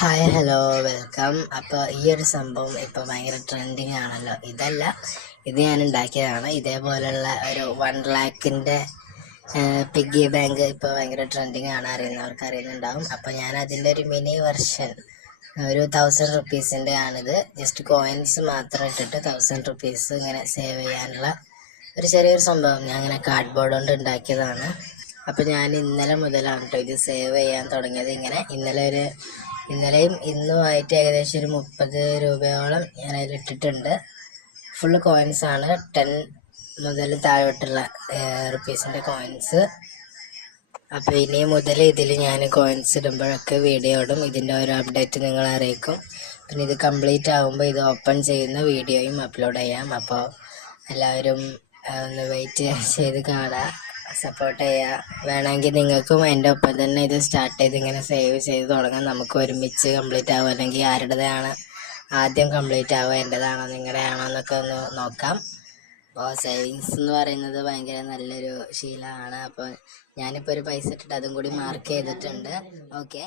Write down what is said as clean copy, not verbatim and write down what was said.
Hi hello welcome. അപ്പോൾ ഈ ഒരു സംഭവം ഇപ്പോൾ ഭയങ്കര ട്രെൻഡിങ് ആണല്ലോ. ഇത് ഞാൻ ഉണ്ടാക്കിയതാണ്. ഇതേപോലുള്ള ഒരു 1 lakhിൻ്റെ പിഗ്ഗി ബാങ്ക് ഇപ്പോൾ ഭയങ്കര ട്രെൻഡിങ് ആണ്, അറിയുന്നവർക്ക് അറിയുന്നുണ്ടാവും. അപ്പോൾ ഞാൻ അതിൻ്റെ ഒരു മിനി വെർഷൻ, ഒരു 1000 rupees ആണിത്. ജസ്റ്റ് കോയിൻസ് മാത്രം ഇട്ടിട്ട് 1000 rupees ഇങ്ങനെ സേവ് ചെയ്യാനുള്ള ഒരു ചെറിയൊരു സംഭവം. ഞാൻ അങ്ങനെ കാർഡ്ബോർഡ് കൊണ്ട് ഉണ്ടാക്കിയതാണ്. അപ്പോൾ ഞാൻ ഇന്നലെ മുതലാണ് കേട്ടോ ഇത് സേവ് ചെയ്യാൻ തുടങ്ങിയത്. ഇന്നലെയും ഇന്നുമായിട്ട് ഏകദേശം ഒരു 30 രൂപയോളം ഞാൻ അതിൽ ഇട്ടിട്ടുണ്ട്. ഫുള്ള് കോയിൻസ് ആണ്, 10 മുതൽ താഴോട്ടുള്ള റുപ്പീസിൻ്റെ കോയിൻസ്. അപ്പോൾ ഇനി മുതൽ ഇതിൽ ഞാൻ കോയിൻസ് ഇടുമ്പോഴൊക്കെ വീഡിയോ ഇടും. ഇതിൻ്റെ ഓരോ അപ്ഡേറ്റ് നിങ്ങളെ അറിയിക്കും. പിന്നെ ഇത് കംപ്ലീറ്റ് ആകുമ്പോൾ ഇത് ഓപ്പൺ ചെയ്യുന്ന വീഡിയോയും അപ്ലോഡ് ചെയ്യാം. അപ്പോൾ എല്ലാവരും ഒന്ന് വെയിറ്റ് ചെയ്ത് കാണുക, സപ്പോർട്ട് ചെയ്യുക. വേണമെങ്കിൽ നിങ്ങൾക്കും എൻ്റെ ഒപ്പം തന്നെ ഇത് സ്റ്റാർട്ട് ചെയ്ത് ഇങ്ങനെ സേവ് ചെയ്ത് തുടങ്ങാം. നമുക്ക് ഒരുമിച്ച് കംപ്ലീറ്റ് ആവുക, അല്ലെങ്കിൽ ആരുടേതാണ് ആദ്യം കംപ്ലീറ്റ് ആവുക, എൻ്റെതാണോ നിങ്ങളുടെ ആണോ എന്നൊക്കെ ഒന്ന് നോക്കാം. അപ്പോൾ സേവിങ്സ് എന്ന് പറയുന്നത് ഭയങ്കര നല്ലൊരു ശീലമാണ്. അപ്പോൾ ഞാനിപ്പോൾ ഒരു പൈസ ഇട്ടിട്ട് അതും കൂടി മാർക്ക് ചെയ്തിട്ടുണ്ട്. ഓക്കെ.